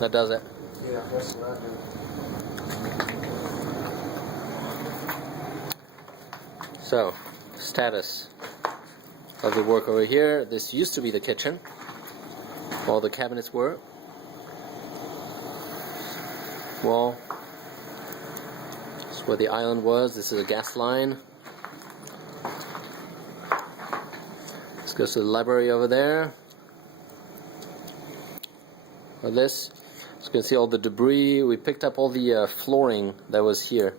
That does it. Yeah, that's what I do. So, status of the work over here. This used to be the kitchen. All the cabinets were. Wall. This is where the island was. This is a gas line. This goes to the library over there. Or this. So you can see all the debris. We picked up all the flooring that was here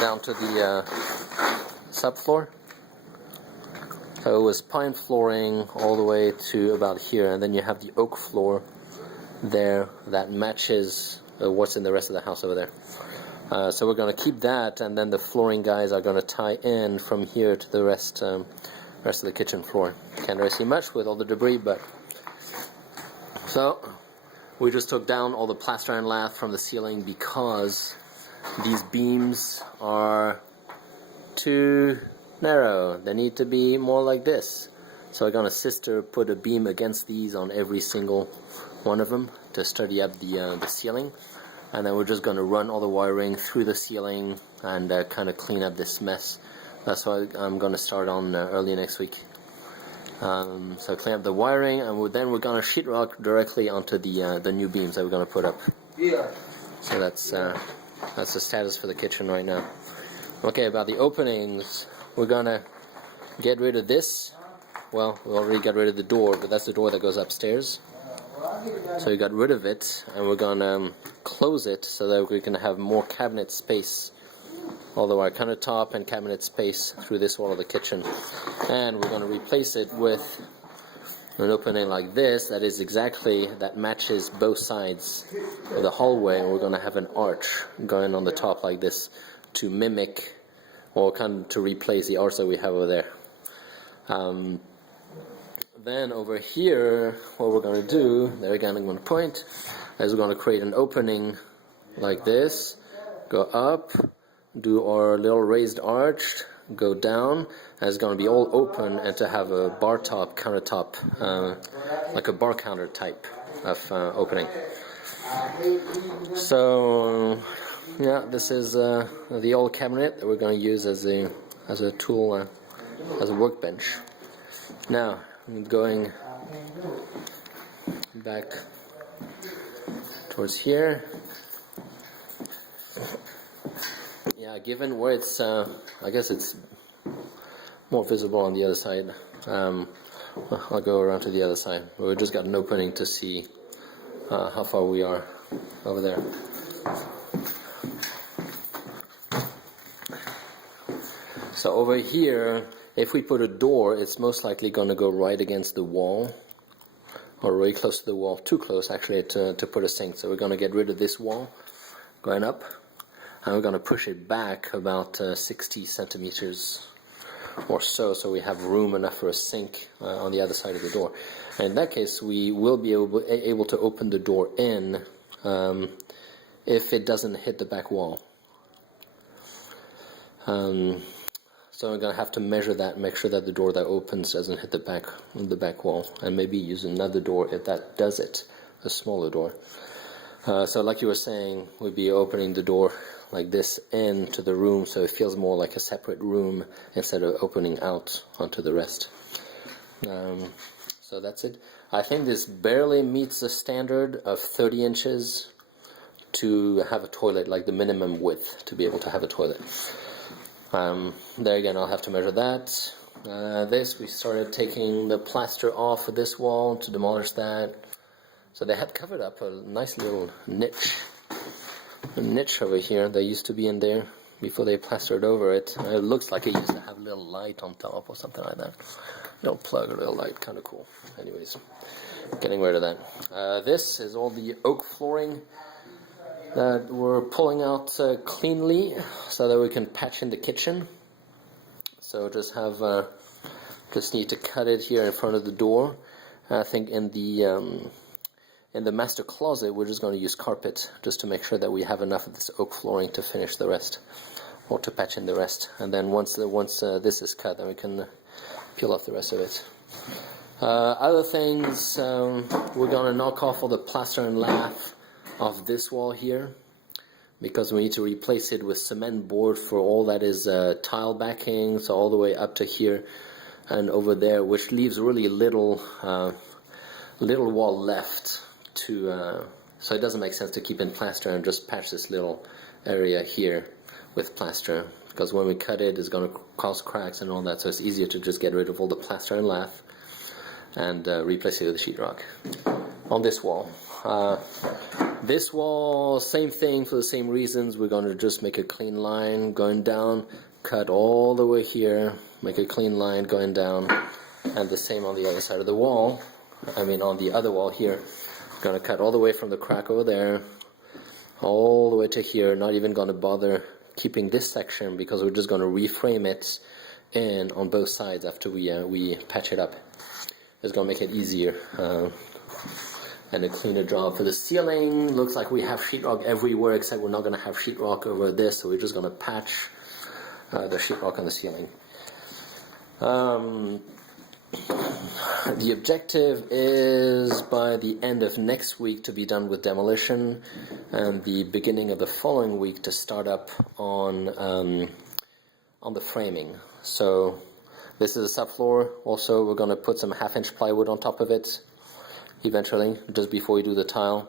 down to the subfloor. So it was pine flooring all the way to about here, and then you have the oak floor there that matches what's in the rest of the house over there. So we're going to keep that, and then the flooring guys are going to tie in from here to the rest of the kitchen floor. Can't really see much with all the debris, but so we just took down all the plaster and lath from the ceiling because these beams are too narrow. They need to be more like this. So I'm gonna sister put a beam against these on every single one of them to study up the ceiling, and then we're just gonna run all the wiring through the ceiling and kind of clean up this mess. That's what I'm gonna start on early next week. So clean up the wiring, and then we're gonna sheetrock directly onto the new beams that we're gonna put up. Yeah. So that's the status for the kitchen right now. Okay, about the openings, we're gonna get rid of this. Well, we already got rid of the door, but that's the door that goes upstairs. So we got rid of it, and we're gonna close it so that we can have more cabinet space, although our countertop and cabinet space through this wall of the kitchen. And we're gonna replace it with an opening like this that matches both sides of the hallway, and we're gonna have an arch going on the top like this to mimic or kind of to replace the arch that we have over there. Then over here, what we're going to do, there again I'm going to point, is we're going to create an opening like this, go up, do our little raised arch, go down, and it's going to be all open, and to have a bar top, countertop, like a bar counter type of opening. So yeah, this is the old cabinet that we're going to use as a tool, as a workbench. Now, going back towards here. Yeah, given where it's, I guess it's more visible on the other side. I'll go around to the other side. We've just got an opening to see how far we are over there. So over here, if we put a door, it's most likely going to go right against the wall, or really close to the wall, too close actually to put a sink. So we're going to get rid of this wall going up, and we're going to push it back about 60 centimeters or so we have room enough for a sink on the other side of the door. And in that case, we will be able to open the door in if it doesn't hit the back wall. So I'm going to have to measure that, make sure that the door that opens doesn't hit the back wall, and maybe use another door if that does it, a smaller door. So like you were saying, we'd be opening the door like this into the room, so it feels more like a separate room instead of opening out onto the rest. So that's it. I think this barely meets the standard of 30 inches to have a toilet, like the minimum width to be able to have a toilet. There again, I'll have to measure that. We started taking the plaster off of this wall to demolish that. So they had covered up a nice little niche over here that used to be in there before they plastered over it. It looks like it used to have a little light on top or something like that. Plug a little light, kind of cool. Anyways, getting rid of that. This is all the oak flooring that we're pulling out cleanly so that we can patch in the kitchen. So just need to cut it here in front of the door. I think in the master closet we're just going to use carpet just to make sure that we have enough of this oak flooring to finish the rest, or to patch in the rest. And then once this is cut, then we can peel off the rest of it. Other things, we're going to knock off all the plaster and lath of this wall here, because we need to replace it with cement board for all that is tile backing, so all the way up to here and over there, which leaves really little wall left to so it doesn't make sense to keep in plaster and just patch this little area here with plaster, because when we cut it, it's going to cause cracks and all that, so it's easier to just get rid of all the plaster and lath and replace it with sheetrock. On this wall, same thing for the same reasons. We're going to just make a clean line going down, cut all the way here, make a clean line going down, and the same on the other side of the wall. I mean on the other wall here. Going to cut all the way from the crack over there all the way to here. Not even going to bother keeping this section, because we're just going to reframe it in on both sides after we patch it up. It's going to make it easier and a cleaner job. For the ceiling, looks like we have sheetrock everywhere, except we're not going to have sheetrock over this, so we're just going to patch the sheetrock on the ceiling. The objective is by the end of next week to be done with demolition, and the beginning of the following week to start up on the framing. So this is a subfloor. Also, we're going to put some 1/2-inch plywood on top of it eventually, just before we do the tile.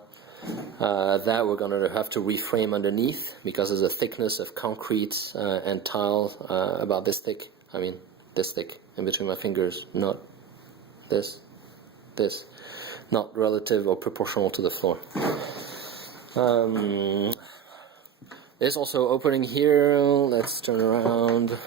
That we're going to have to reframe underneath, because there's a thickness of concrete and tile about this thick. I mean, this thick in between my fingers, not this, not relative or proportional to the floor. There's also opening here. Let's turn around.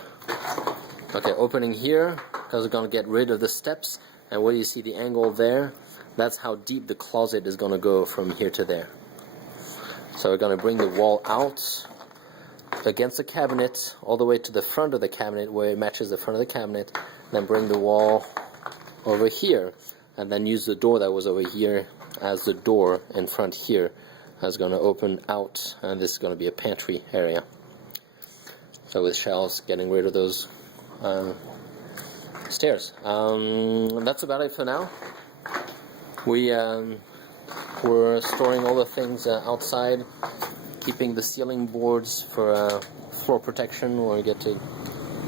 Okay, opening here, because we're going to get rid of the steps, and where you see the angle there, that's how deep the closet is going to go from here to there. So we're going to bring the wall out against the cabinet all the way to the front of the cabinet where it matches the front of the cabinet, then bring the wall over here, and then use the door that was over here as the door in front here. That's going to open out, and this is going to be a pantry area. So with shelves, getting rid of those stairs. That's about it for now. We're storing all the things outside, keeping the ceiling boards for floor protection when we get to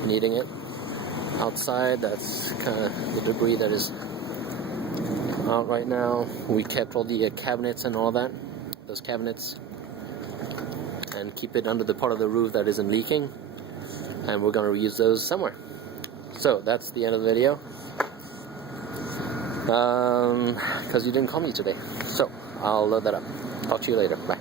needing it. Outside, that's kind of the debris that is out right now. We kept all the cabinets and all that, those cabinets, and keep it under the part of the roof that isn't leaking, and we're going to reuse those somewhere. So that's the end of the video, because you didn't call me today, so I'll load that up. Talk to you later. Bye.